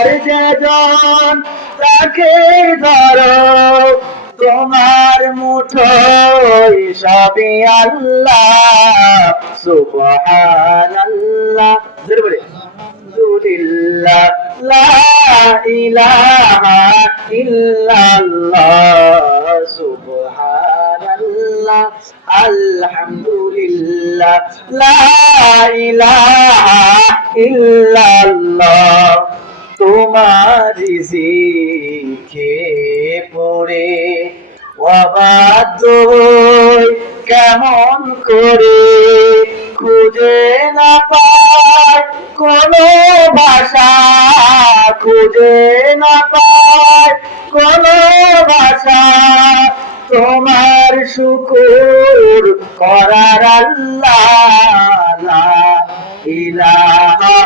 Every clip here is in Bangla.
আর যেজন তাকে ধরো তোমার মুঠোয় সবই আল্লাহ সুবহানাল্লাহ জোরে বলে আলহামদুলিল্লাহ লা ইলাহা ইল্লাল্লাহ সুবহানাল্লাহ আলহামদুলিল্লাহ লা ইলাহা ইল্লাল্লাহ তোমার জিকে পড়ে অবাধ্য কেমন করে খুঁজে না পায় কোনো ভাষা খুঁজে না পায় কোনো ভাষা তোমার শুকর করার আল্লাহ লা ইলাহা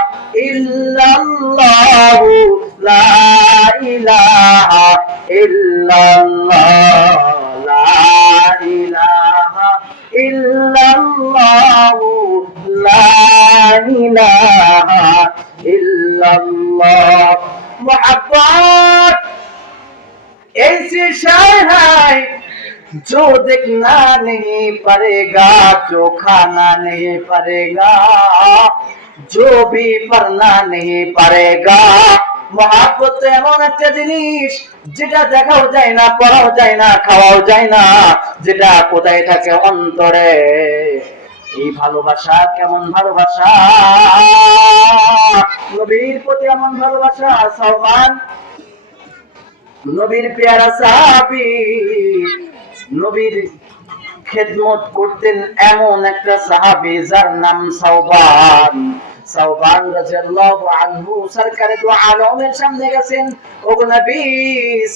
ইল্লাল্লাহ লা ইলাহা ইল্লাল্লাহ লা ইলাহা ইল্লাল্লাহ লা ইলাহা ইল্লাল্লাহ मोहब्बत ऐसी शाय है जो देखना नहीं पड़ेगा जो खाना नहीं पड़ेगा जो भी पढ़ना नहीं पड़ेगा मोहब्बत এমন একটা জিনিস যেটা দেখাও যায় না পড়াও যায় না খাওয়াও যায় না যেটা কোথায় থাকে অন্তরে এই ভালোবাসা কেমন ভালোবাসা নবীর প্রতি এমন ভালোবাসা সালমান নবীর পেয়ারা সাহাবী নবীর খেদমত করতেন এমন একটা সাহাবী যার নাম সাওবান সাওবান রাদিয়াল্লাহু আনহু সরকারে দু আলমের সামনে গেছেন ওগো নবী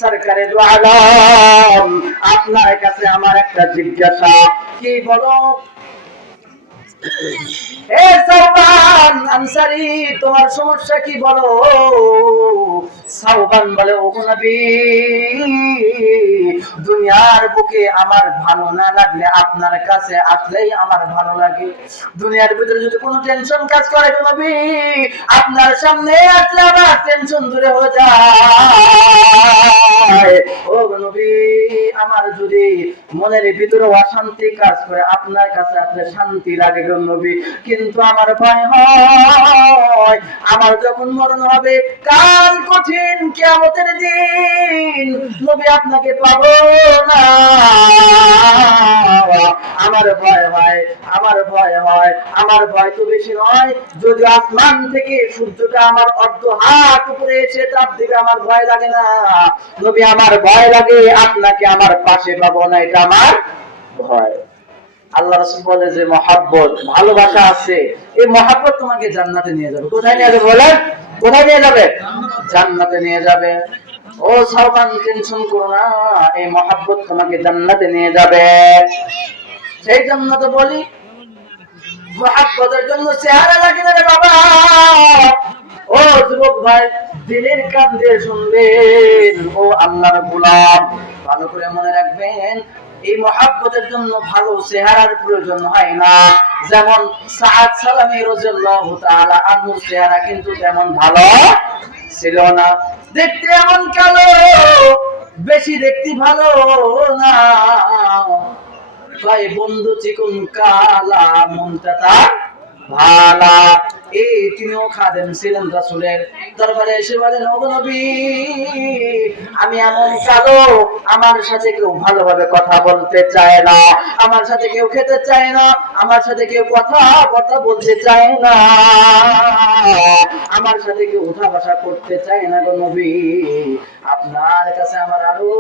সরকারে দু আলম আপনার কাছে আমার একটা জিজ্ঞাসা কি বলো এ সাওবান আনসারী তোমার সমস্যা কি বলো সাওবান বলে ওগো নবী দুনিয়ার বুকে আমার ভালো না লাগলে আপনার কাছে আসলেই আমার ভালো লাগে দুনিয়ার ভিতরে যদি কোনো টেনশন কাজ করে গো নবী আপনার সামনে আসলে আমার টেনশন দূরে হয়ে যায় ওগো নবী আমার যদি মনের ভিতরে অশান্তি কাজ করে আপনার কাছে আসলে শান্তি লাগে গো নবী কিন্তু আমার ভয় হয় আমার যখন মরণ হবে কাল কঠিন কিয়ামতের দিন নবী আপনাকে পাবো না আমার ভয় হয় আমার ভয় তো বেশি নয় যদি আসমান থেকে সূর্যটা আমার অর্ধ হাত উপরে এসে তাপ দিবে আমার ভয় লাগে না নবী আমার ভয় লাগে আপনাকে আমার পাশে পাবো না এটা আমার ভয় আল্লাহ রাসূল বলে যে মহব্বত ভালোবাসা আছে এই মহব্বত তোমাকে জান্নাতে নিয়ে যাবে কোথায় নিয়ে যাবে বলেন কোথায় নিয়ে যাবে জান্নাতে নিয়ে যাবে ও সাওবান টেনশন করো না এই মহব্বত তোমাকে জান্নাতে নিয়ে যাবে সেই জন্য তো বলি মহব্বতের জন্য চেহারা লাগে না রে বাবা ও যুবক ভাই দিলের কান দিয়ে শুনবেন ও আল্লাহর গোলাম ভালো করে মনে রাখবেন এই মহব্বতের জন্য ভালো চেহারার প্রয়োজন হয় না যেমন সাদ সালামী রাদিয়াল্লাহু তাআলা আনহু চেহারা কিন্তু তেমন ভালো ছিল না দেখতে এমন কালো বেশি দেখতে ভালো না কয় বন্ধু চিকন কালা মনটা তার ভালা এই তিনিও খাদেম ছিলেন রাসূলের দরবারে এসে বলেন ওগো নবী আমি এমন কালো আমার সাথে কেউ ভালোভাবে কথা বলতে চায় না আমার সাথে কেউ খেতে চায় না আমার সাথে কেউ কথা বলতে চায় না আমার সাথে কেউ উঠা বসা করতে চায় না গো নবী আপনার কাছে আমার আরো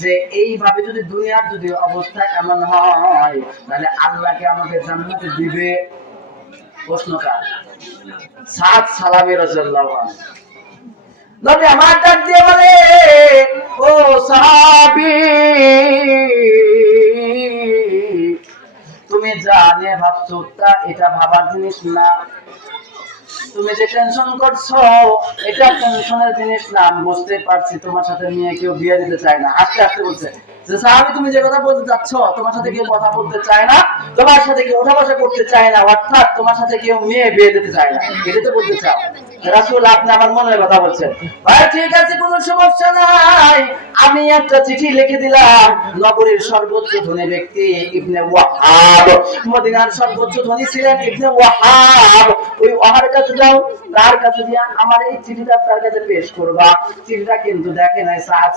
যে এইভাবে যদি দুনিয়ার যদি অবস্থা এমন হয় তাহলে আল্লাহকে আমাকে জান্নাতে দিবে প্রশ্নটা সাদ সালামী রাদিয়াল্লাহু আনহু নবী আমার ডাক দিয়ে বলে ও সাহাবী তুমি যা নিয়ে ভাবছো তা এটা ভাবার জিনিস না তুমি যে টেনশন করছো এটা টেনশনের জিনিস না, আমি বুঝতে পারছি। তোমার সাথে মেয়ে কেউ বিয়ে দিতে চায় না। আস্তে আস্তে বলছে যে সাহাবী, তুমি যে কথা বলতে চাচ্ছ, তোমার সাথে কেউ কথা বলতে চায় না, তোমার সাথে কেউ ওঠা বসা করতে চায় না, অর্থাৎ তোমার সাথে কেউ মেয়ে বিয়ে দিতে চায় না, এটা তো বলতে চাও। রাসূল, আপনি আমার মনের কথা বলছেন। ভাই ঠিক আছে, কোনো সমস্যা নাই, আমি একটা চিঠি লিখে দিলাম নগরীর সর্বোচ্চ ধনী ব্যক্তি ইবনে ওয়াহাব, মদিনার সর্বোচ্চ ধনী ছিলেন ইবনে ওয়াহাব, ওই ওয়াহাবের কাছে যাও, তার কাছে গিয়ে আমার এই চিঠিটা তার কাছে পেশ করবা। চিঠিটা কিন্তু দেখে নাই, সাহাব